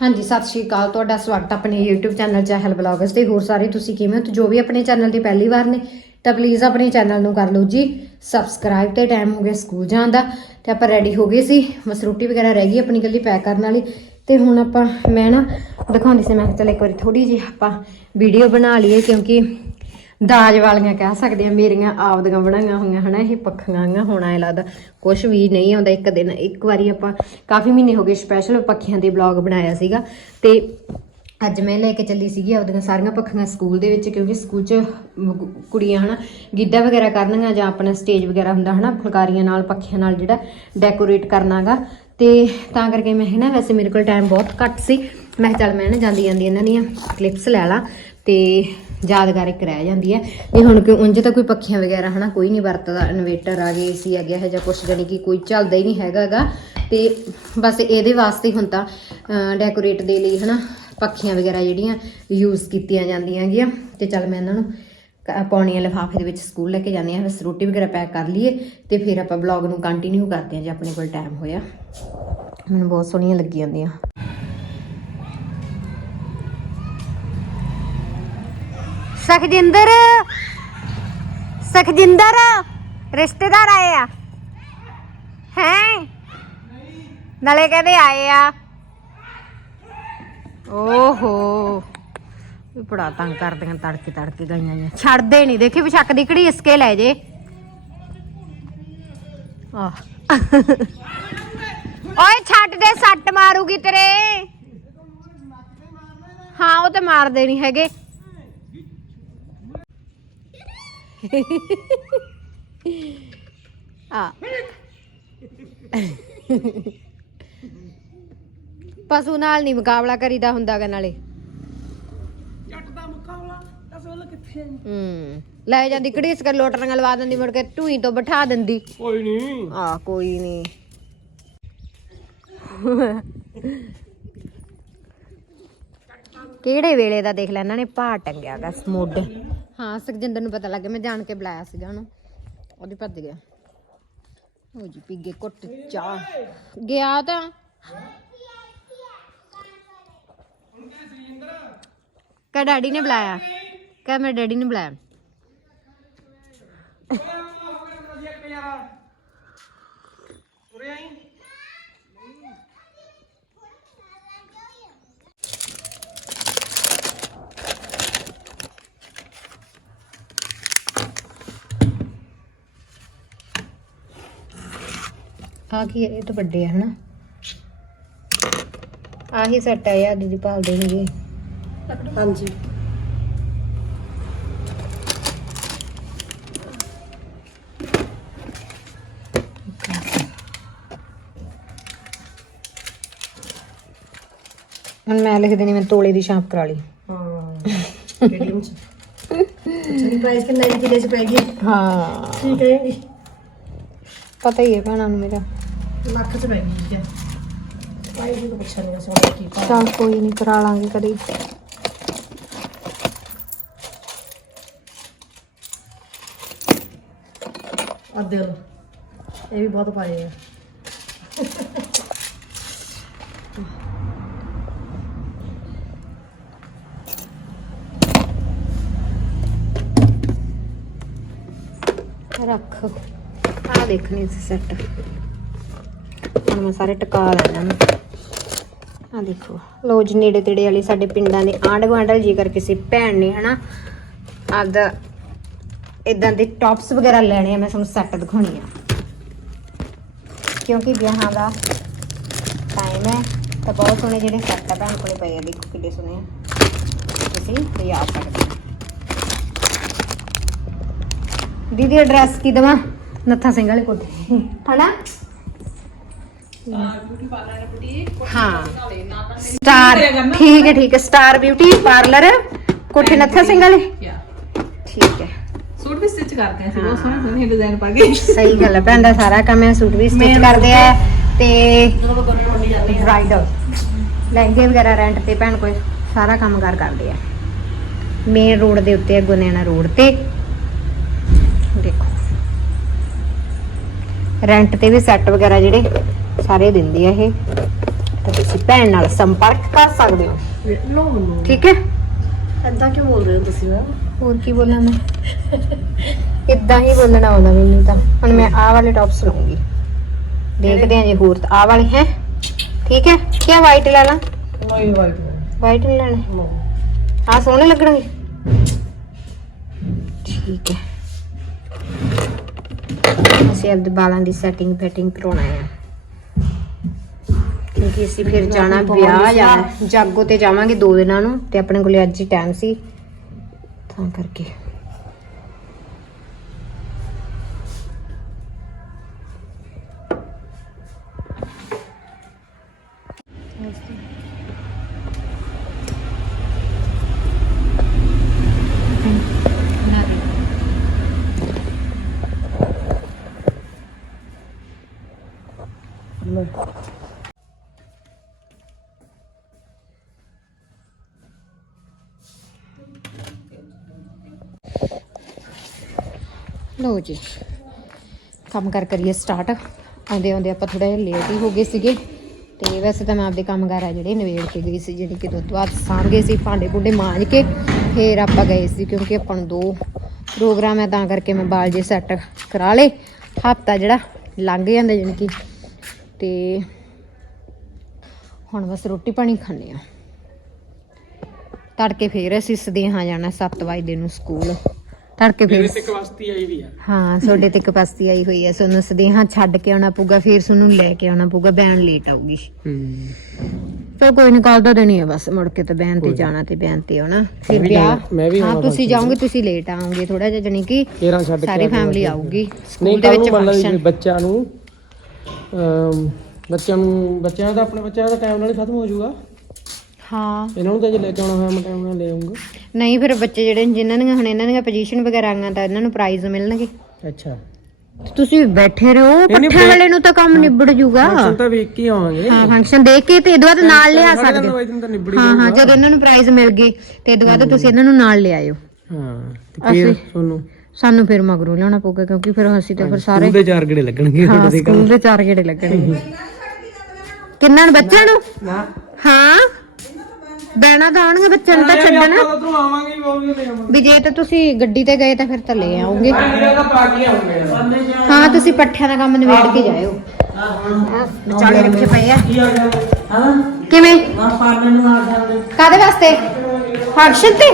ਹਾਂਜੀ, ਸਤਿ ਸ਼੍ਰੀ ਅਕਾਲ। ਤੁਹਾਡਾ ਸਵਾਗਤ ਆਪਣੇ YouTube ਚੈਨਲ ਚਹਿਲ ਬਲੌਗਸ ਤੇ। ਹੋਰ ਸਾਰੇ ਤੁਸੀਂ ਕਿਵੇਂ ਹੋ? ਤੇ ਜੋ ਵੀ ਆਪਣੇ ਚੈਨਲ ਤੇ ਪਹਿਲੀ ਵਾਰ ਨੇ, ਤਾਂ ਪਲੀਜ਼ ਆਪਣੇ ਚੈਨਲ ਨੂੰ ਕਰ ਲਓ ਜੀ। ਸਬਸਕ੍ਰਾਈਬ ਤੇ ਟਾਈਮ ਹੋ ਗਿਆ ਸਕੂਲ ਜਾਣ ਦਾ। ਤੇ ਆਪਾਂ ਰੈਡੀ ਹੋ ਗਏ ਸੀ। ਬਸ ਰੋਟੀ ਵਗੈਰਾ ਰਹਿ ਗਈ ਆਪਣੀ ਗੱਲੀ ਪੈਕ ਕਰਨ ਵਾਲੀ। ਤੇ ਹੁਣ ਆਪਾਂ, ਮੈਂ ਨਾ ਦਿਖਾਉਂਦੀ ਸੀ, ਮੈਂ ਕਿਹਾ ਚੱਲ ਇੱਕ ਵਾਰੀ ਥੋੜੀ ਜਿਹੀ ਆਪਾਂ ਵੀਡੀਓ ਬਣਾ ਲਈਏ, ਕਿਉਂਕਿ ਦਾਜ ਵਾਲੀਆਂ ਕਹਿ ਸਕਦੇ ਆ, ਮੇਰੀਆਂ ਆਪਦੀਆਂ ਬਣਾਈਆਂ ਹੋਈਆਂ ਹਨਾ, ਇਹ ਪੱਖੀਆਂ ਆ ਹੁਣ ਐ ਲੱਗਦਾ। ਕੁਝ ਵੀ ਨਹੀਂ ਆਉਂਦਾ ਇੱਕ ਦਿਨ, ਇੱਕ ਵਾਰੀ ਆਪਾਂ ਕਾਫੀ ਮਹੀਨੇ ਹੋ ਗਏ ਸਪੈਸ਼ਲ ਪੱਖੀਆਂ ਦੇ ਬਲੌਗ ਬਣਾਇਆ ਸੀਗਾ ਤੇ ਅੱਜ ਮੈਂ ਲੈ ਕੇ ਚੱਲੀ ਸੀਗੀ ਆਪਦੀਆਂ ਸਾਰੀਆਂ ਪੱਖੀਆਂ ਸਕੂਲ ਦੇ ਵਿੱਚ, ਕਿਉਂਕਿ ਸਕੂਲ 'ਚ ਮ- ਕੁੜੀਆਂ ਹਨਾ ਗਿੱਧਾ ਵਗੈਰਾ ਕਰਨੀਆਂ ਜਾਂ ਆਪਣਾ ਸਟੇਜ ਵਗੈਰਾ ਹੁੰਦਾ ਹਨਾ, ਫੁਲਕਾਰੀਆਂ ਨਾਲ, ਪੱਖੀਆਂ ਨਾਲ ਜਿਹੜਾ ਡੈਕੋਰੇਟ ਕਰਨਾਗਾ। ਤੇ ਤਾਂ ਕਰਕੇ ਮੈਂ ਹੈ ਨਾ ਵੈਸੇ ਮੇਰੇ ਕੋਲ ਟਾਈਮ ਬਹੁਤ ਘੱਟ ਸੀ। ਮੈਂ ਕਿਹਾ ਚੱਲ ਮੈਂ ਨਾ ਜਾਂਦੀ ਜਾਂਦੀ ਇਹਨਾਂ ਦੀਆਂ ਕਲਿੱਪਸ ਲੈ ਲਾਂ ਤੇ ਯਾਦਗਾਰ ਇੱਕ ਰਹਿ ਜਾਂਦੀ ਹੈ। ਵੀ ਹੁਣ ਕਿ ਉਂਝ ਤਾਂ ਕੋਈ ਪੱਖੀਆਂ ਵਗੈਰਾ ਹਨਾ, ਕੋਈ ਨਹੀਂ ਵਰਤਦਾ ਇਨਵੇਟਰ ਆ ਗਏ ਏਸੀ ਆ ਗਿਆ ਹੈ ਜਾਂ ਕੁਛ ਜਾਣੀ ਕਿ ਕੋਈ ਚੱਲਦਾ ਹੀ ਨਹੀਂ ਹੈਗਾਗਾ। ਤੇ ਬਸ ਇਹਦੇ ਵਾਸਤੇ ਹੁਣ ਤਾਂ ਡੈਕੋਰੇਟ ਦੇ ਲਈ ਹਨਾ ਪੱਖੀਆਂ ਵਗੈਰਾ ਜਿਹੜੀਆਂ ਯੂਜ਼ ਕੀਤੀਆਂ ਜਾਂਦੀਆਂ ਹੈਗੀਆਂ। ਤੇ ਚੱਲ ਮੈਂ ਇਹਨਾਂ ਨੂੰ ਕ- ਪੌਣੀਆਂ ਲਿਫਾਫੇ ਦੇ ਵਿੱਚ ਸਕੂਲ ਲੈ ਕੇ ਜਾਂਦੇ ਆ ਬਸ ਰੋਟੀ ਵਗੈਰਾ ਪੈਕ ਕਰ ਲਈਏ ਤੇ ਫਿਰ ਆਪਾਂ ਬਲੌਗ ਨੂੰ ਕੰਟੀਨਿਊ ਕਰਦੇ ਆ ਜੇ ਆਪਣੇ ਕੋਲ ਟਾਈਮ ਹੋਇਆ। ਮੈਨੂੰ ਬਹੁਤ ਸੋਹਣੀਆਂ ਲੱਗੀਆਂ ਜਾਂਦੀਆਂ ਸਖਜਿੰਦਰ? ਸਖਜਿੰਦਰ, ਰਿਸ਼ਤੇਦਾਰ ਆਏ ਆ। ਹੈ? ਨਾਲੇ ਕਹਿੰਦੇ ਆਏ ਆ। ਓਹੋ। ਵੀ ਬੜਾ ਤੰਗ ਕਰਦੀਆਂ, ਤੜਕੇ ਤੜਕੇ ਗਈਆਂ ਆ ਛੱਡਦੇ ਨਹੀਂ ਦੇਖੀ ਵੀ ਸ਼ੱਕ ਦੀ ਘੜੀ ਇਸਕੇ ਲੈ ਜੇ। ਆਹ। ਓਏ ਛੱਡ ਦੇ, ਸੱਟ ਮਾਰੂਗੀ ਤੇਰੇ। ਹਾਂ, ਉਹ ਤੇ ਮਾਰਦੇ ਨਹੀਂ ਹੈਗੇ। ਆ। ਪਸ਼ੂ ਨਾਲ ਨਹੀਂ ਮੁਕਾਬਲਾ ਕਰੀਦਾ ਹੁੰਦਾਗਾ ਨਾਲੇ। ਜੱਟ ਦਾ ਮੁਕਾਬਲਾ ਅਸਲ ਕਿੱਥੇ ਹੂੰ ਲੈ ਜਾਂਦੀ ਘੜੀਸ ਕਰ ਲੋਟਰੀਆਂ ਲਵਾ ਦਿੰਦੀ ਮੁੜ ਕੇ ਢੂਈ ਤੋਂ ਬਿਠਾ ਦਿੰਦੀ। ਕੋਈ ਨਹੀਂ ਆ ਕੋਈ ਨਹੀਂ ਕਿਹੜੇ ਵੇਲੇ ਦਾ ਦੇਖ ਲੈ ਇਹਨਾਂ ਨੇ ਭਾਰ ਟੰਗਿਆਗਾ ਸਮੁੱਡ। ਹਾਂ, ਸੁਖਜਿੰਦਰ ਨੂੰ ਪਤਾ ਲੱਗ ਗਿਆ, ਮੈਂ ਜਾਣ ਕੇ ਬੁਲਾਇਆ ਸੀਗਾ ਉਹਨੂੰ। ਉਹਦੀ ਭੱਜ ਗਿਆ। ਹੋ ਜੀ ਪੀਗੇ ਕੁੱਟ ਚਾਹ। ਗਿਆ ਤਾਂ। ਕਾ ਡੈਡੀ ਨੇ ਬੁਲਾਇਆ। ਕਾ ਮੇਰੇ ਡੈਡੀ ਨੇ ਬੁਲਾਇਆ। ਆ ਕੀ? ਇਹ ਤਾਂ ਵੱਡੇ ਆ ਹਨਾ। ਆਹੀ ਸੈੱਟ ਆ ਯਾਰ ਦੀਦੀ ਭਾਲਦੇ ਨੇਗੇ ਹਾਂਜੀ। ਹੁਣ ਮੈਂ ਲਿਖ ਦੇਣੀ ਮੈਂ ਤੋਲੇ ਦੀ ਸ਼ਾਂਪ ਕਰਾ ਲਈ। ਹਾਂ ਮੀਡੀਅਮ ਚ ਅੱਛਾ ਪ੍ਰਾਈਸ ਕਿੰਨਾ ਹੈ ਕਿਲੇ ਚ ਪੈ ਗਈ? ਹਾਂ। ਠੀਕ ਹੈ ਪਤਾ ਹੀ ਹੈ ਭੈਣਾਂ ਨੂੰ ਮੇਰਾ। ਲੱਖ ਚ ਪੈ ਗਈ ਹੈ। ਪ੍ਰਾਈਸ ਵੀ ਪੁੱਛਿਆ ਨਹੀਂ ਸੋਹਣਾ ਕੀ ਪਾ। ਚੱਲ ਕੋਈ ਨਹੀਂ ਕਰਾ ਲਾਂਗੇ ਕਦੇ। ਅੱਧੇ ਲੋ ਇਹ ਵੀ ਬਹੁਤ ਪਾਏ ਆ। ਰੱਖ। ਆ ਦੇਖਣੀ ਸੀ ਸੈੱਟ ਹੁਣ ਮੈਂ ਸਾਰੇ ਟਕਾ ਲੈਣਾ। ਆ ਦੇਖੋ। ਲੋ ਜੀ, ਨੇੜੇ ਤੇੜੇ ਵਾਲੇ ਸਾਡੇ ਪਿੰਡਾਂ ਦੇ ਆਂਢ ਗੁਆਂਢ ਜੇਕਰ ਕਿਸੇ ਭੈਣ ਨੇ, ਹਨਾ, ਆਪਦਾ ਇਦਾਂ ਦੇ ਟੌਪਸ ਵਗੈਰਾ ਲੈਣੇ ਆ, ਮੈਂ ਤੁਹਾਨੂੰ ਸੈੱਟ ਦਿਖਾਉਣੀ ਆ। ਕਿਉਂਕਿ ਵਿਆਹਾਂ ਦਾ ਟਾਈਮ ਹੈ, ਤਾਂ ਬਹੁਤ ਸੋਹਣੇ ਜਿਹੜੇ ਸੈੱਟ ਆ, ਭੈਣ ਕੋਲੇ ਪਏ ਆ, ਦੇਖੋ ਕਿੱਡੇ ਸੋਹਣੇ ਆ। ਤੁਸੀਂ ਲਿਆ ਸਕਦੇ ਦੀਦੀ ਐਡਰੈਸ ਕੀ ਦਵਾਂ? ਨੱਥਾ ਸਿੰਘ ਵਾਲੇ ਕੋਲ। ਹਨਾ ਹਾਂ ਸਟਾਰ ਠੀਕ ਹੈ ਠੀਕ ਹੈ। ਸਟਾਰ ਬਿਊਟੀ ਪਾਰਲਰ ਕੋਠੇ ਨੱਥਾ ਸਿੰਘ ਵਾਲੇ ਠੀਕ ਹੈ। ਸੂਟ ਵੀ ਸਟਿਚ ਕਰਦੇ ਆ ਅਸੀਂ ਬਹੁਤ ਸੋਹਣੇ ਸੋਹਣੇ ਡਿਜ਼ਾਈਨ ਪਾ ਕੇ। ਸਹੀ ਗੱਲ ਹੈ ਭੈਣ ਦਾ ਸਾਰਾ ਕੰਮ ਹੈ ਸੂਟ ਵੀ ਸਟਿਚ ਕਰਦੇ ਆ ਤੇ ਬ੍ਰਾਈਡਲ ਲਹਿੰਗੇ ਵਗੈਰਾ ਰੈਂਟ ਤੇ ਭੈਣ ਕੋਈ ਸਾਰਾ ਕੰਮ ਕਾਰ ਕਰਦੇ ਆ। ਮੇਨ ਰੋਡ ਦੇ ਉੱਤੇ ਹੈ ਗੁਨੇਣਾ ਰੋਡ ਤੇ। ਦੇਖੋ। ਰੈਂਟ ਤੇ ਵੀ ਸੈੱਟ ਵਗੈਰਾ ਜਿਹੜੇ ਸਾਰੇ ਦਿੰਦੀ ਆ ਇਹ। ਤਾਂ ਤੁਸੀਂ ਭੈਣ ਨਾਲ ਸੰਪਰਕ ਕਰ ਸਕਦੇ ਹੋ। ਠੀਕ ਹੈ? ਐਦਾਂ ਕਿਉਂ ਬੋਲ ਰਹੇ ਹੋ ਤੁਸੀਂ ਮੈਮ? ਹੋਰ ਕੀ ਬੋਲਾਂ ਮੈਂ? ਇਦਾਂ ਹੀ ਬੋਲਣਾ ਆਉਂਦਾ ਮੈਨੂੰ ਤਾਂ ਹੁਣ ਮੈਂ ਆਹ ਵਾਲੇ ਟੌਪਸ ਲਵਾਂਗੀ ਦੇਖਦੇ ਹਾਂ ਜੇ ਹੋਰ ਤਾਂ ਆਹ ਵਾਲੇ ਹੈ। ਠੀਕ ਹੈ? ਕੀ ਵਾਈਟ ਲੈ ਲਾਂ? ਨਹੀਂ ਵਾਈਟ ਵਾਈਟ ਨਹੀਂ ਲੈਣੇ? ਆਹ ਸੋਹਣੇ ਲੱਗਣਗੇ? ਠੀਕ ਹੈ। ਅਸੀਂ ਆਪਦੇ ਬਾਲਾਂ ਦੀ ਸੈਟਿੰਗ ਫੈਟਿੰਗ ਕਰਾਉਣਾ ਹੈ। ਕਿਉਂਕਿ ਅਸੀਂ ਫਿਰ ਜਾਣਾ ਵਿਆਹ ਜਾਣਾ। ਜਾਗੋ ਤੇ ਜਾਵਾਂਗੇ ਦੋ ਦਿਨਾਂ ਨੂੰ ਤੇ ਆਪਣੇ ਕੋਲੇ ਅੱਜ ਹੀ ਟਾਈਮ ਸੀ। ਤਾਂ ਕਰਕੇ। ਲਓ ਜੀ, ਕੰਮ ਕਰ ਕਰੀਏ ਸਟਾਰਟ ਆਉਂਦੇ ਆਉਂਦੇ ਆਪਾਂ ਥੋੜਾ ਜਿਹਾ ਲੇਟ ਹੀ ਹੋ ਗਏ ਸੀਗੇ। ਤੇ ਵੈਸੇ ਤਾਂ ਮੈਂ ਆਪਦੇ ਕੰਮਕਾਰ ਆ ਜਿਹੜੇ ਨਵੇੜ ਕੇ ਗਈ ਸੀ ਜਿਹੜੀ ਕਿ ਦੁੱਧ ਬਾਅਦ ਸਾਂਭ ਗਏ ਸੀ, ਭਾਂਡੇ ਭੁੰਡੇ ਮਾਂਜ ਕੇ ਫੇਰ ਆਪਾਂ ਗਏ ਸੀ, ਕਿਉਂਕਿ ਆਪਾਂ ਨੂੰ ਦੋ ਪ੍ਰੋਗਰਾਮ ਹੈ ਤਾਂ ਕਰਕੇ ਮੈਂ ਬਾਲ ਜੇ ਸੈੱਟ ਕਰਾ ਲਏ। ਹਫਤਾ ਜਿਹੜਾ ਲੰਘ ਜਾਂਦਾ ਜਾਣੀ ਕਿ। ਤੇ ਹੁਣ ਬਸ ਰੋਟੀ ਪਾਣੀ ਖਾਣੇ ਆ। ਤੜਕੇ ਫੇਰ ਅਸੀਂ ਸਦੇਹਾ ਜਾਣਾ 7 ਵਜੇ ਨੂੰ ਸਕੂਲ। ਤੜਕੇ ਫੇਰ ਕਵਸਤੀ ਆਈ ਵੀ ਆ। ਹਾਂ ਤੁਹਾਡੇ ਤੇ ਕਪੈਸਿਟੀ ਆਈ ਹੋਈ ਹੈ ਸੋਨੂੰ ਸਦੇਹਾਂ ਛੱਡ ਕੇ ਆਉਣਾ ਪਊਗਾ ਫਿਰ ਤੁਹਾਨੂੰ ਲੈ ਕੇ ਆਉਣਾ ਪਊਗਾ ਬੈਨ ਲੇਟ ਆਊਗੀ। ਹੂੰ ਫਿਰ ਕੋਈ ਨਹੀਂ ਕੱਲ ਦਾ ਦਿਨ ਹੀ ਹੈ ਬਸ ਮੁੜ ਕੇ ਤਾਂ ਬੈਨ ਤੇ ਜਾਣਾ ਤੇ ਬੈਨ ਤੇ ਆਉਣਾ। ਫਿਰ ਵਿਆਹ ਮੈਂ ਵੀ ਹਾਂ ਆਉਣਾ ਤੁਸੀਂ ਜਾਓਗੇ ਤੁਸੀਂ ਲੇਟ ਆਓਗੇ ਥੋੜਾ ਜਿਹਾ ਜਣੀ ਕਿ 13 ਛੱਡ ਕੇ ਸਾਰੀ ਆ ਫੈਮਿਲੀ। ਆਊਗੀ ਨਹੀਂ ਸਕੂਲ ਦੇ ਕੱਲ ਵਿੱਚ ਨੂੰ ਮੰਨ ਲਓ ਵੀ ਬੱਚਿਆਂ ਨੂੰ ਅਮ, ਬੱਚਿਆਂ ਨੂੰ ਬੱਚਿਆਂ ਦਾ ਆਪਣੇ ਬੱਚਿਆਂ ਦਾ ਟਾਈਮ ਨਾਲ ਹੀ ਖਤਮ ਹੋ ਜਾਊਗਾ। ਹਾਂ। ਇਹਨਾਂ ਨੂੰ ਤਾਂ ਜੇ ਲੈ ਕੇ ਆਉਣਾ ਹੋਇਆ ਮੈਂ ਟਾਈਮ ਨਾਲ ਲੈ ਆਉਂਗਾ ਨਹੀਂ ਫਿਰ ਬੱਚੇ ਜਿਹੜੇ ਜਿਨ੍ਹਾਂ ਦੀਆਂ ਹੁਣ ਇਹਨਾਂ ਦੀਆਂ ਪੋਜੀਸ਼ਨ ਵਗੈਰਾ ਆਈਆਂ ਤਾਂ ਇਹਨਾਂ ਨੂੰ ਪ੍ਰਾਈਜ਼ ਮਿਲਣਗੇ। ਅੱਛਾ। ਤੇ ਤੁਸੀਂ ਬੈਠੇ ਰਹੋ ਨਹੀਂ, ਪੱਠੇ ਵਾਲੇ ਨੂੰ ਤਾਂ ਕੰਮ ਨਿਬੜ ਜੂਗਾ। ਫੰਕਸ਼ਨ ਤਾਂ ਵੇਖ ਕੇ ਹੀ ਆਵਾਂਗੇ। ਹਾਂ ਫੰਕਸ਼ਨ ਦੇਖ ਕੇ ਤੇ ਇਹਦੇ ਬਾਅਦ ਨਾਲ ਲਿਆ ਸਕਦੇ। ਹੋ। ਤਾਂ ਨਿਬੜੀ ਹਾਂ ਹਾਂ। ਜਦੋਂ ਇਹਨਾਂ ਨੂੰ ਪ੍ਰਾਈਜ਼ ਮਿਲ ਗਏ ਤੇ ਇਹਦੇ ਬਾਅਦ ਤੁਸੀਂ ਇਹਨਾਂ ਨੂੰ ਨਾਲ ਲੈ ਆਇਓ। ਹਾਂ ਤੇ ਫਿਰ ਤੁਹਾਨੂੰ ਸਾਨੂੰ ਫਿਰ ਮਗਰੋਂ ਲਿਆਉਣਾ ਪਊਗਾ ਕਿਉਂਕਿ ਫਿਰ ਅਸੀਂ ਤਾਂ ਫਿਰ ਸਾਰੇ ਸਕੂਲ ਦੇ ਚਾਰ ਗੜੇ ਲੱਗਣਗੇ ਹਾਂ ਸਕੂਲ ਦੇ ਚਾਰ ਗੇੜੇ ਲੱਗਣਗੇ। ਕਿੰਨਾਂ ਨੂੰ ਬੱਚਿਆਂ ਨੂੰ? ਨਾ। ਹਾਂ। ਬੈਣਾ ਤਾਂ ਆਉਣਗੇ ਬੱਚਿਆਂ ਨੂੰ ਤਾਂ ਛੱਡਣਾ। ਉਧਰੋਂ ਆਵਾਂਗੇ ਹੀ ਲੈ ਆਵਾਂਗੇ। ਵੀ ਜੇ ਤਾਂ ਤੁਸੀਂ ਗੱਡੀ ਤੇ ਗਏ ਤਾਂ ਫਿਰ ਤਾਂ ਲੈ ਆਉਂਗੇ। ਇਹਦਾ ਤਾਂ ਪਾ ਕੇ ਆਉਂਗੇ ਹਾਂ ਤੁਸੀਂ ਪੱਠਿਆਂ ਦਾ ਕੰਮ ਨਿਬੇੜ ਕੇ ਜਾਇਓ। ਵਿਚਾਲੇ ਰੱਖੇ ਪਏ ਆ। ਕੀ ਆ ਗਿਆ? ਹਾਂ? ਕਿਵੇਂ? ਆ ਪਾਣੇ ਨੂੰ ਆ ਜਾਂਦੇ। ਕਾਦੇ ਵਾਸਤੇ? ਫੰਕਸ਼ਨ ਤੇ?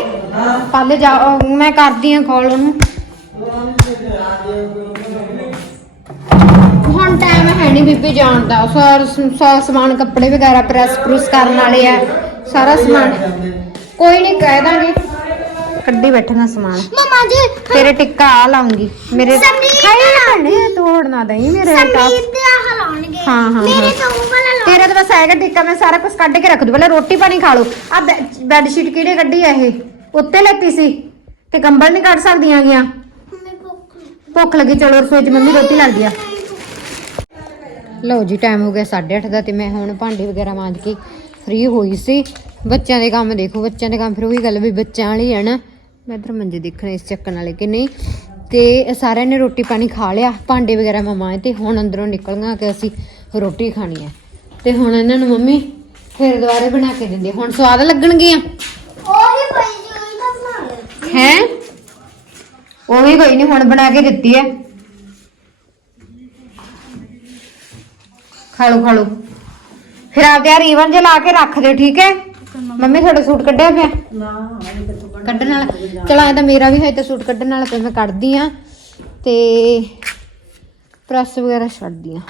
ਪਾਲੇ ਜਾ ਮੈਂ ਕਰਦੀ ਆ ਕਾਲ ਉਹਨੂੰ। ਹੁਣ ਟਾਈਮ ਹੈ ਨਹੀਂ ਬੀਬੀ ਜਾਣ ਦਾ। ਸਾਰ ਸਾਰਾ ਸਮਾਨ ਕੱਪੜੇ ਵਗੈਰਾ ਪ੍ਰੈਸ ਪ੍ਰੂਸ ਕਰਨ ਵਾਲੇ ਆ। ਸਾਰਾ ਸਮਾਨ। ਕੋਈ ਨਹੀਂ ਕਹਿ ਦਾਂਗੇ। ਕੱਢੀ ਬੈਠਣਾ ਸਮਾਨ। ਮਮਾ ਜੀ ਤੇਰੇ ਟਿੱਕਾ ਆ ਲਾਉਂਗੀ। ਮੇਰੇ ਖਾਈ ਭੈਣੇ ਤੋੜ ਨਾ ਦਈ ਮੇਰੇ ਟਾਪ ਸਮਰੀਤ ਦੇ ਆਹ ਲਾਉਣਗੇ। ਹਾਂ ਹਾਂ ਮੇਰੇ ਹਾਂ ਤੋਂ ਉਹ ਵਾਲਾ ਲਾਉਣ ਤੇਰਾ ਤਾਂ ਬਸ ਆਏਗਾ ਟਿੱਕਾ ਮੈਂ ਸਾਰਾ ਕੁਝ ਕੱਢ ਕੇ ਰੱਖ ਦੂ। ਪਹਿਲਾਂ ਰੋਟੀ ਪਾਣੀ ਖਾ ਲਓ। ਆ ਬੈੱਡ ਸ਼ੀਟ ਕਿਹੜੇ ਕੱਢੀ ਆ ਇਹ? ਉੱਤੇ ਲੱਤੀ ਸੀ ਤੇ ਕੰਬਲ ਨਹੀਂ ਕੱਢ ਸਕਦੀਆਂ ਗਿਆ ਭੁੱਖ ਭੁੱਖ ਲੱਗੀ ਚਲੋ ਰਸੋਈ 'ਚ ਮੰਮੀ ਰੋਟੀ ਲੱਗਦੀ ਆ। ਲਓ ਜੀ ਟਾਈਮ ਹੋ ਗਿਆ 8:30 ਦਾ ਤੇ ਮੈਂ ਹੁਣ ਭਾਂਡੇ ਵਗੈਰਾ ਮਾਂਜ ਕੇ ਫ੍ਰੀ ਹੋਈ ਸੀ। ਬੱਚਿਆਂ ਦੇ ਕੰਮ ਦੇਖੋ ਬੱਚਿਆਂ ਦੇ ਕੰਮ ਫਿਰ ਉਹੀ ਗੱਲ ਵੀ ਬੱਚਿਆਂ ਵਾਲੀ ਹੈ ਨਾ। ਮੈਂ ਇਧਰ ਮੰਜੇ ਦੇਖਣੇ ਇਸ ਚੱਕਣ ਵਾਲੇ ਕਿ ਨਹੀਂ। ਤੇ ਸਾਰਿਆਂ ਨੇ ਰੋਟੀ ਪਾਣੀ ਖਾ ਲਿਆ ਭਾਂਡੇ ਵਗੈਰਾ ਮੈਂ ਮਾਂਜ ਤੇ ਹੁਣ ਅੰਦਰੋਂ ਨਿਕਲਣਾ ਕਿ ਅਸੀਂ ਰੋਟੀ ਖਾਣੀ ਹੈ। ਤੇ ਹੁਣ ਇਹਨਾਂ ਨੂੰ ਮੰਮੀ ਫਿਰ ਦੁਬਾਰੇ ਬਣਾ ਕੇ ਦਿੰਦੇ ਹੁਣ ਸਵਾਦ ਉਹੀ ਪਈ ਜੀ ਉਹੀ ਤਾਂ ਬਣਾ ਲੈ ਹੈ? ਉਹ ਵੀ ਕੋਈ ਨਹੀਂ ਹੁਣ ਬਣਾ ਕੇ ਦਿੱਤੀ ਹੈ। ਖਾ ਲਓ ਖਾ ਲਓ। ਫਿਰ ਆਪਦੇ ਆ ਰੀਵਨ ਜੇ ਲਾ ਕੇ ਰੱਖ ਦਿਓ ਠੀਕ ਹੈ? ਮੰਮੀ ਤੁਹਾਡਾ ਸੂਟ ਕੱਢਿਆ ਪਿਆ? ਨਾ ਕੱਢਣ ਵਾਲਾ? ਚਲੋ ਐ ਤਾਂ ਮੇਰਾ ਵੀ ਹੈ ਤੇ ਸੂਟ ਕੱਢਣ ਵਾਲਾ ਪਿਆ ਮੈਂ ਕੱਢਦੀ ਆ। ਤੇ ਪ੍ਰੈਸ ਵਗੈਰਾ ਛੱਡਦੀ ਆ।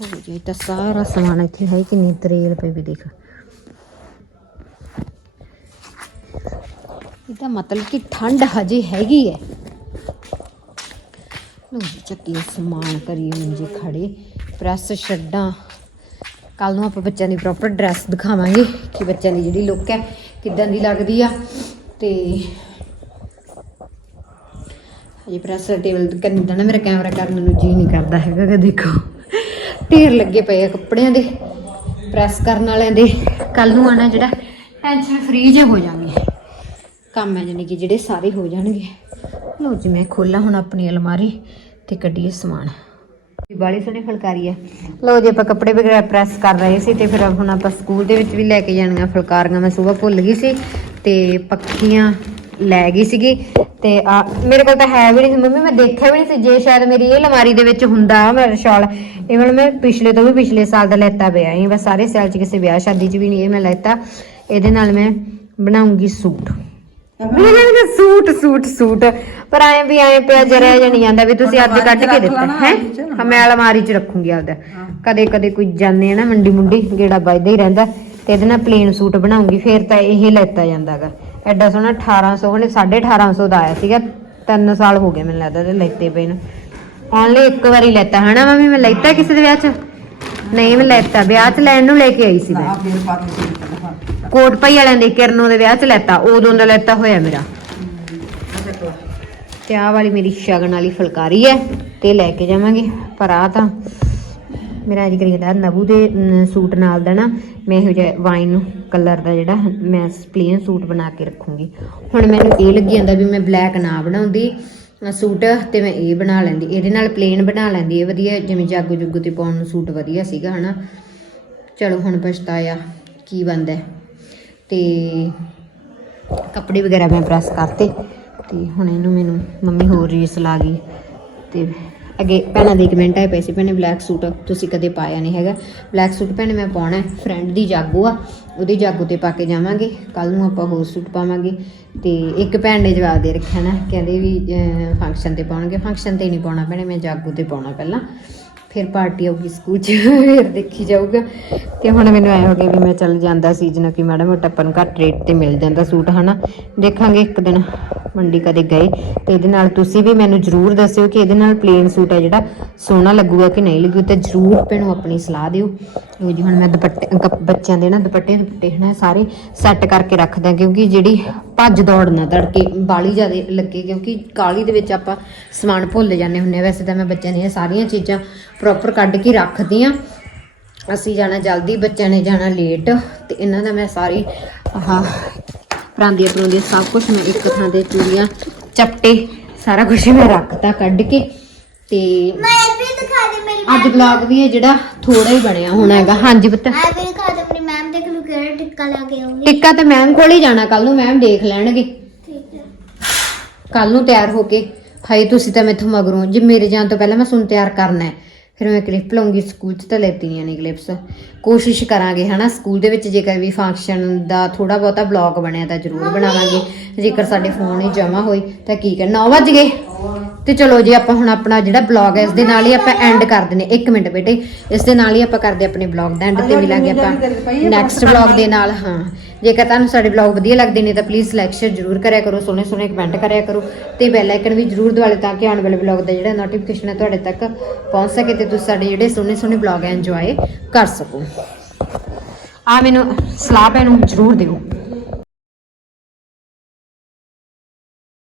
ਹੋ ਜੀ ਤਾਂ ਸਾਰਾ ਸਮਾਨ ਇੱਥੇ ਹੈ ਕਿੰਨੀ ਤਰੇਲ ਪਈ ਵੀ ਦੇਖ। ਇਹਦਾ ਮਤਲਬ ਕਿ ਠੰਡ ਹਜੇ ਹੈਗੀ ਹੈ। ਲੋ ਜੀ ਚੱਕੀ ਸਮਾਨ ਕਰੀਏ ਮੰਜੇ ਖੜੇ। ਪ੍ਰੈਸ ਛੱਡਾਂ। ਕੱਲ ਨੂੰ ਆਪਾਂ ਬੱਚਿਆਂ ਦੀ ਪ੍ਰੋਪਰ ਡਰੈਸ ਦਿਖਾਵਾਂਗੇ ਕਿ ਬੱਚਿਆਂ ਦੀ ਜਿਹੜੀ ਲੁੱਕ ਹੈ ਕਿੱਦਾਂ ਦੀ ਲੱਗਦੀ ਆ। ਤੇ ਇਹ ਪ੍ਰੈਸ ਟੇਬਲ ਤੇ ਕੰਦਾ ਨਾ ਮੇਰਾ ਕੈਮਰਾ ਕਰਨ ਨੂੰ ਜੀ ਨਹੀਂ ਕਰਦਾ ਹੈਗਾ ਕਿ ਦੇਖੋ। ਢੇਰ ਲੱਗੇ ਪਏ ਆ ਕੱਪੜਿਆਂ ਦੇ ਪ੍ਰੈਸ ਕਰਨ ਵਾਲਿਆਂ ਦੇ। ਕੱਲ ਨੂੰ ਆਣਾ ਜਿਹੜਾ ਟੈਨਸ਼ਨ ਫ੍ਰੀ ਜੇ ਹੋ ਜਾਣਗੇ। ਕੰਮ ਹੈ ਜਾਨੀ ਕਿ ਜਿਹੜੇ ਸਾਰੇ ਹੋ ਜਾਣਗੇ। ਲਓ ਜੀ, ਮੈਂ ਖੋਲਾਂ ਹੁਣ ਆਪਣੀ ਅਲਮਾਰੀ ਤੇ ਕੱਢੀਏ ਸਮਾਨ। ਬਾਲੀ ਸੋਹਣੀ ਫੁਲਕਾਰੀ ਹੈ ਲੋ ਜੀ, ਆਪਾਂ ਕੱਪੜੇ ਵਗੈਰਾ ਪ੍ਰੈਸ ਕਰ ਰਹੇ ਸੀ ਤੇ ਫਿਰ ਹੁਣ ਆਪਾਂ ਸਕੂਲ ਦੇ ਵਿੱਚ ਵੀ ਲੈ ਕੇ ਜਾਣੀਆਂ ਫੁਲਕਾਰੀਆਂ। ਮੈਂ ਸਵੇਰ ਭੁੱਲ ਗਈ ਸੀ ਤੇ ਪੱਖੀਆਂ ਲੈ ਗਈ ਸੀਗੀ ਤੇ ਆ, ਮੇਰੇ ਕੋਲ ਤਾਂ ਹੈ ਵੀ ਨਹੀਂ ਸੀ। ਮੰਮੀ, ਮੈਂ ਦੇਖਿਆ ਵੀ ਨਹੀਂ ਸੀ। ਜੇ ਸ਼ਾਇਦ ਮੇਰੀ ਇਹ ਲਮਾਰੀ ਦੇ ਵਿੱਚ ਹੁੰਦਾ ਮੇਰਾ ਸ਼ਾਲ ਇਹ ਵਾਲਾ ਮੈਂ ਪਿਛਲੇ ਤੋਂ ਵੀ ਪਿਛਲੇ ਸਾਲ ਦਾ ਲੈਤਾ ਪਿਆ। ਇਹ ਬਸ ਸਾਰੇ ਸਾਲ ਚ ਕਿਸੇ ਵਿਆਹ ਸ਼ਾਦੀ ਚ ਵੀ ਨਹੀਂ ਇਹ ਮੈਂ ਲੈਤਾ। ਇਹਦੇ ਨਾਲ ਮੈਂ ਬਣਾਉਂਗੀ ਸੂਟ। ਮੈਨੂੰ ਲੱਗਦਾ ਸੂਟ ਸੂਟ ਸੂਟ। ਪਰ ਐਂ ਵੀ ਐਂ ਪਿਆ ਜਰਿਆ ਜਾਂ ਨਹੀਂ ਜਾਂਦਾ ਵੀ ਤੁਸੀਂ ਅੱਜ ਕੱਢ ਕੇ ਦਿੱਤਾ ਹੈ? ਹਾਂ ਮੈਂ ਅਲਮਾਰੀ 'ਚ ਰੱਖੂੰਗੀ ਆਪਦਾ। ਕਦੇ ਕਦੇ ਕੋਈ ਜਾਂਦੇ ਆ ਨਾ ਮੰਡੀ ਮੁੰਡੀ ਗੇੜਾ ਵੱਜਦਾ ਹੀ ਰਹਿੰਦਾ। ਤੇ ਇਹਦੇ ਨਾਲ ਪਲੇਨ ਸੂਟ ਬਣਾਉਂਗੀ ਫੇਰ ਤਾਂ ਇਹ ਲੈਤਾ ਜਾਂਦਾਗਾ। ਐਡਾ ਸੋਹਣਾ 1800 ਨੇ 1850 ਦਾ ਆਇਆ ਸੀਗਾ। 3 ਸਾਲ ਹੋ ਗਏ ਮੈਨੂੰ ਲੱਗਦਾ ਤੇ ਲੈਤੇ ਪਏ ਨੂੰ। ਓਨਲੀ ਇੱਕ ਵਾਰੀ ਲੈਤਾ ਹਨਾ ਮੰਮੀ? ਮੈਂ ਲੈਤਾ ਕਿਸੇ ਦੇ ਵਿਆਹ 'ਚ? ਨਹੀਂ ਮੈਂ ਲੈਤਾ। ਵਿਆਹ 'ਚ ਲੈਣ ਨੂੰ ਲੈ ਕੇ ਆਈ ਸੀ ਮੈਂ। ਕੋਟ ਭਾਈ ਵਾਲਿਆਂ ਦੇ ਕਿਰਨੋਂ ਦੇ ਵਿਆਹ 'ਚ ਲੈਤਾ, ਉਦੋਂ ਦਾ ਲੈਤਾ ਹੋਇਆ ਮੇਰਾ। ਤੇ ਆਹ ਵਾਲੀ ਮੇਰੀ ਸ਼ਗਨ ਵਾਲੀ ਫੁਲਕਾਰੀ ਹੈ, ਤੇ ਲੈ ਕੇ ਜਾਵਾਂਗੇ। ਪਰ ਆ ਤਾਂ ਮੇਰਾ ਅੱਜ ਕਰੀਦਾ ਨਬੂ ਦੇ ਸੂਟ ਨਾਲ ਦਾ ਨਾ, ਮੈਂ ਇਹੋ ਜਿਹਾ ਵਾਈਨ ਕਲਰ ਦਾ ਜਿਹੜਾ, ਮੈਂ ਪਲੇਨ ਸੂਟ ਬਣਾ ਕੇ ਰੱਖੂੰਗੀ। ਹੁਣ ਮੈਨੂੰ ਇਹ ਲੱਗੀ ਜਾਂਦਾ ਵੀ ਮੈਂ ਬਲੈਕ ਨਾ ਬਣਾਉਂਦੀ ਸੂਟ, ਤੇ ਮੈਂ ਇਹ ਬਣਾ ਲੈਂਦੀ। ਇਹਦੇ ਨਾਲ ਪਲੇਨ ਬਣਾ ਲੈਂਦੀ, ਇਹ ਵਧੀਆ, ਜਿਵੇਂ ਜਾਗੋ ਜੁਗੋ ਤੇ ਪਾਉਣ ਨੂੰ ਸੂਟ ਵਧੀਆ ਸੀਗਾ, ਹਨਾ। ਚਲੋ ਹੁਣ ਪਛਤਾਇਆ, ਕੀ ਬੰਦਾ ਤੇ ਕੱਪੜੇ ਵਗੈਰਾ ਮੈਂ ਪ੍ਰੈਸ ਕਰਤੇ ਤੇ ਹੁਣ ਇਹਨੂੰ ਮੈਨੂੰ ਮੰਮੀ ਹੋਰ ਰੀਸ ਲਾ ਗਈ ਤੇ ਅੱਗੇ ਭੈਣਾਂ ਦੇ ਕਮੈਂਟ ਆਏ ਪਏ ਸੀ ਭੈਣੇ ਬਲੈਕ ਸੂਟ ਤੁਸੀਂ ਕਦੇ ਪਾਇਆ ਨਹੀਂ ਹੈਗਾ। ਬਲੈਕ ਸੂਟ ਭੈਣੇ ਮੈਂ ਪਾਉਣਾ ਫਰੈਂਡ ਦੀ ਜਾਗੋ ਆ, ਉਹਦੇ ਜਾਗੋ ਤੇ ਪਾ ਕੇ ਜਾਵਾਂਗੇ ਕੱਲ ਨੂੰ ਆਪਾਂ ਹੋਰ ਸੂਟ ਪਾਵਾਂਗੇ ਤੇ ਇੱਕ ਭੈਣ ਨੇ ਜਵਾਬ ਦੇ ਰੱਖਿਆ ਨਾ, ਕਹਿੰਦੇ ਵੀ ਫੰਕਸ਼ਨ ਤੇ ਪਾਉਣਗੇ ਫੰਕਸ਼ਨ ਤੇ ਨਹੀਂ ਪਾਉਣਾ ਭੈਣੇ, ਮੈਂ ਜਾਗੋ ਤੇ ਪਾਉਣਾ ਪਹਿਲਾਂ। ਫਿਰ ਪਾਰਟੀ ਆਊਗੀ ਸਕੂਲ 'ਚ, ਫਿਰ ਦੇਖੀ ਜਾਊਗਾ। ਤੇ ਹੁਣ ਮੈਨੂੰ ਐ ਹੋ ਗਿਆ ਵੀ ਮੈਂ ਚੱਲ ਜਾਂਦਾ ਸੀਜ਼ਨ ਕਿ ਮੈਡਮ ਮੋਟਾ ਆਪਾਂ ਘੱਟ ਰੇਟ ਤੇ ਮਿਲ ਜਾਂਦਾ ਸੂਟ, ਹਨਾ? ਦੇਖਾਂਗੇ ਇੱਕ ਦਿਨ ਮੰਡੀ ਕਦੇ ਗਏ। ਤੇ ਇਹਦੇ ਨਾਲ ਤੁਸੀਂ ਵੀ ਮੈਨੂੰ ਜਰੂਰ ਦੱਸਿਓ ਕਿ ਇਹਦੇ ਨਾਲ ਪਲੇਨ ਸੂਟ ਹੈ ਜਿਹੜਾ, ਸੋਹਣਾ ਲੱਗੂਗਾ ਕਿ ਨਹੀਂ ਲੱਗੂ ਤੇ ਜਰੂਰ ਮੈਨੂੰ ਆਪਣੀ ਸਲਾਹ ਦਿਓ। ਲਓ ਜੀ, ਹੁਣ ਮੈਂ ਦੁਪੱਟੇ ਕੱਪ- ਬੱਚਿਆਂ ਦੇ ਨਾ ਦੁਪੱਟੇ ਦੁਪੱਟੇ, ਹਨਾ, ਸਾਰੇ ਸੈੱਟ ਕਰਕੇ ਰੱਖਦਾ ਕਿਉਂਕਿ ਜਿਹੜੀ ਭੱਜ ਦੌੜ ਨਾ ਤੜਕੇ, ਬਾਲੀ ਜ਼ਿਆਦਾ ਲੱਗੇ, ਕਿਉਂਕਿ ਕਾਲੀ ਦੇ ਵਿੱਚ ਆਪਾਂ ਸਮਾਨ ਭੁੱਲ ਜਾਂਦੇ ਹੁੰਦੇ ਆ। ਵੈਸੇ ਤਾਂ ਮੈਂ ਬੱਚਿਆਂ ਦੀਆਂ ਸਾਰੀਆਂ ਚੀਜ਼ਾਂ ਪ੍ਰੋਪਰ ਕੱਢ ਕੇ ਰੱਖਦੀ ਆ ਅਸੀਂ ਜਾਣਾ ਜਲਦੀ ਬੱਚਿਆਂ ਨੇ ਜਾਣਾ ਲੇਟ ਤੇ ਇਹਨਾਂ ਦਾ ਮੈਂ ਸਾਰੀ ਆਹ ਪਰਾਂਦੀਆਂ ਪਰੂੰਦੀਆਂ ਸਭ ਕੁਝ ਮੈਂ ਇੱਕ ਥਾਂ ਤੇ ਚੂੜੀਆਂ ਚੱਪਟੇ ਸਾਰਾ ਕੁਝ ਮੈਂ ਰੱਖਤਾ ਕੱਢ ਕੇ। ਤੇ ਮੈਂ ਵੀ ਦਿਖਾ ਦੇ ਮੇਰੀ ਅੱਜ ਵਲੌਗ ਵੀ ਹੈ ਜਿਹੜਾ ਥੋੜਾ ਹੀ ਬਣਿਆ ਹੋਣਾ ਹੈਗਾ। ਹਾਂਜੀ ਪੁੱਤ। ਮੈਂ ਵੀ ਦਿਖਾ ਦੇ ਆਪਣੀ ਮੈਮ ਦੇਖ ਲੂ ਕਿਹੜਾ ਟਿੱਕਾ ਲਾ ਕੇ ਆਉਂਗੀ ਟਿੱਕਾ ਤਾਂ ਮੈਮ ਕੋਲ ਹੀ ਜਾਣਾ ਕੱਲ ਨੂੰ ਮੈਮ ਦੇਖ ਲੈਣਗੇ। ਠੀਕ ਹੈ। ਕੱਲ ਨੂੰ ਤਿਆਰ ਹੋ ਕੇ। ਹਾਏ ਤੁਸੀਂ ਤਾਂ ਮੈਥੋਂ ਮਗਰੋਂ ਜੇ ਮੇਰੇ ਜਾਣ ਤੋਂ ਪਹਿਲਾਂ ਮੈਂ ਸੁਣ ਤਿਆਰ ਕਰਨਾ ਹੈ। ਫਿਰ ਮੈਂ ਕਲਿੱਪ ਲਾਉਂਗੀ, ਸਕੂਲ 'ਚ ਤਾਂ ਲੈਤੀਆਂ ਨੇ ਕਲਿੱਪਸ। ਕੋਸ਼ਿਸ਼ ਕਰਾਂਗੇ, ਹਨਾ, ਸਕੂਲ ਦੇ ਵਿੱਚ ਜੇਕਰ ਵੀ ਫੰਕਸ਼ਨ ਦਾ ਥੋੜਾ ਬਹੁਤਾ ਬਲੌਗ ਬਣਿਆ ਤਾਂ ਜ਼ਰੂਰ ਬਣਾਵਾਂਗੇ। ਜੇਕਰ ਸਾਡੇ ਫੋਨ ਹੀ ਜਮਾ ਹੋਈ ਤਾਂ ਕੀ ਕਰਨਾ 9 ਵਜ ਗਏ। ਤੇ ਚਲੋ ਜੀ ਆਪਾਂ ਹੁਣ ਆਪਣਾ ਜਿਹੜਾ ਬਲੌਗ ਹੈ ਇਸ ਦੇ ਨਾਲ ਹੀ ਆਪਾਂ ਐਂਡ ਕਰ ਦਿੰਨੇ 1 ਮਿੰਟ ਬੇਟੇ ਇਸ ਦੇ ਨਾਲ ਹੀ ਆਪਾਂ ਕਰਦੇ ਆਪਣੇ ਬਲੌਗ ਦਾ ਐਂਡ ਤੇ ਮਿਲਾਂਗੇ ਆਪਾਂ ਨੈਕਸਟ ਬਲੌਗ ਦੇ ਨਾਲ ਹਾਂ। ਜੇਕਰ ਤੁਹਾਨੂੰ ਸਾਡੇ ਬਲੌਗ ਵਧੀਆ ਲੱਗਦੇ ਨੇ ਤਾਂ ਪਲੀਜ਼ ਲਾਈਕ ਸ਼ੇਅਰ ਜ਼ਰੂਰ ਕਰਿਆ ਕਰੋ ਸੋਹਣੇ ਸੋਹਣੇ ਕਮੈਂਟ ਕਰਿਆ ਕਰੋ। ਤੇ ਬੈਲ ਆਈਕਨ ਵੀ ਜ਼ਰੂਰ ਦਬਾ ਲਿਓ ਤਾਂ ਕਿ ਆਉਣ ਵਾਲੇ ਬਲੌਗ ਦਾ ਜਿਹੜਾ ਨੋਟੀਫਿਕੇਸ਼ਨ ਹੈ ਤੁਹਾਡੇ ਤੱਕ ਪਹੁੰਚ ਸਕੇ ਤੇ ਤੁਸੀਂ ਸਾਡੇ ਜਿਹੜੇ ਸੋਹਣੇ ਸੋਹਣੇ ਬਲੌਗ ਹੈ ਇੰਜੋਏ ਕਰ ਸਕੋ। ਆ ਮੈਨੂੰ ਸਲਾਹ ਭੈਣੂ ਜ਼ਰੂਰ ਦਿਓ।